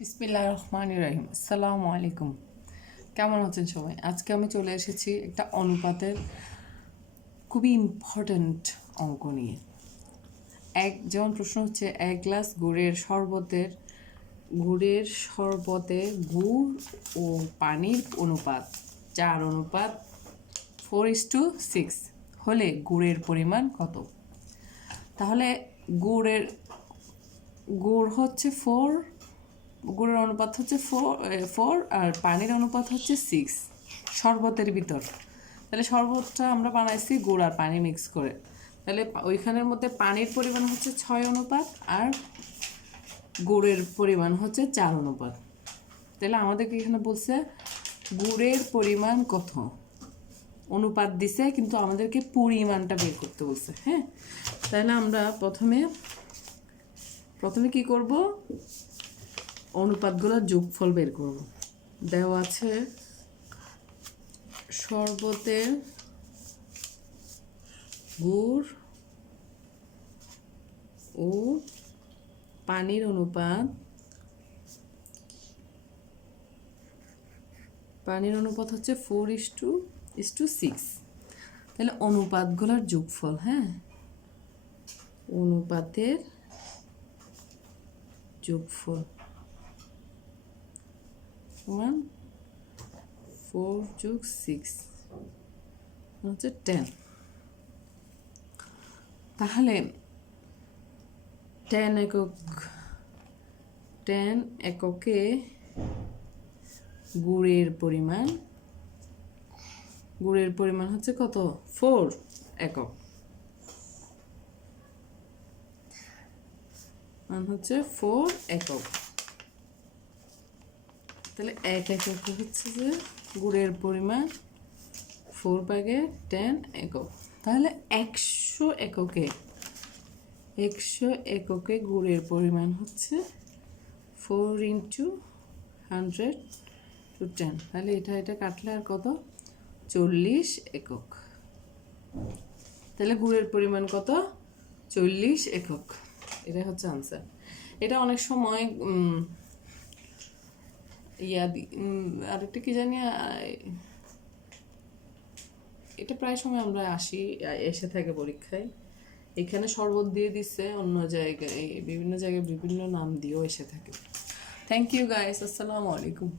বিসমিল্লাহ রহমান রহিম। আসসালামু আলাইকুম কেমন আছেন সবাই? আজকে আমি চলে এসেছি একটা অনুপাতের খুবই ইম্পর্ট্যান্ট অঙ্ক নিয়ে। এক যেমন প্রশ্ন হচ্ছে, এক গ্লাস গুড়ের শরবতের, গুড়ের শরবতে গুড় ও পানির অনুপাত চার অনুপাত ফোর ইস টু সিক্স হলে গুড়ের পরিমাণ কত? তাহলে গুড়ের, গুড় হচ্ছে ফোর গুড়ের অনুপাত হচ্ছে ফোর ফোর আর পানির অনুপাত হচ্ছে সিক্স শরবতের ভিতর। তাহলে শরবতটা আমরা বানাইছি গুড় আর পানি মিক্স করে। তাহলে ওইখানের মধ্যে পানির পরিমাণ হচ্ছে ছয় অনুপাত আর গুড়ের পরিমাণ হচ্ছে চার অনুপাত। তাহলে আমাদেরকে এখানে বলছে গুড়ের পরিমাণ কত? অনুপাত দিছে, কিন্তু আমাদেরকে পরিমাণটা বের করতে বলছে হ্যাঁ? তাহলে আমরা প্রথমে প্রথমে কি করব? অনুপাতগুলোর যোগফল বের করব। দেওয়া আছে শরবতের গুড় ও পানির অনুপাত। পানির অনুপাত হচ্ছে four is two is to six তাহলে অনুপাতগুলোর যোগফল হ্যাঁ? অনুপাতের যোগফল। সমান ফোর যোগ সিক্স হচ্ছে টেন তাহলে টেন একক টেন এককে গুড়ের পরিমাণ গুড়ের পরিমাণ হচ্ছে কত? ফোর একক। মান হচ্ছে ফোর একক। তাহলে এক একক হচ্ছে যে গুড়ের পরিমাণ ফোর ভাগে টেন একক। তাহলে একশো এককে একশো এককে গুড়ের পরিমাণ হচ্ছে four into hundred to ten তাহলে এটা এটা কাটলে আর কত? চল্লিশ একক। তাহলে গুড়ের পরিমাণ কত? চল্লিশ একক। এটা হচ্ছে আনসার এটা অনেক সময় আরেকটা কি জানি এটা প্রায় সময় আমরা আসি এসে থাকে পরীক্ষায়। এখানে শরবত দিয়ে দিচ্ছে অন্য জায়গায় বিভিন্ন জায়গায় বিভিন্ন নাম দিয়েও এসে থাকে। থ্যাংক ইউ গাইস আসসালামু আলাইকুম।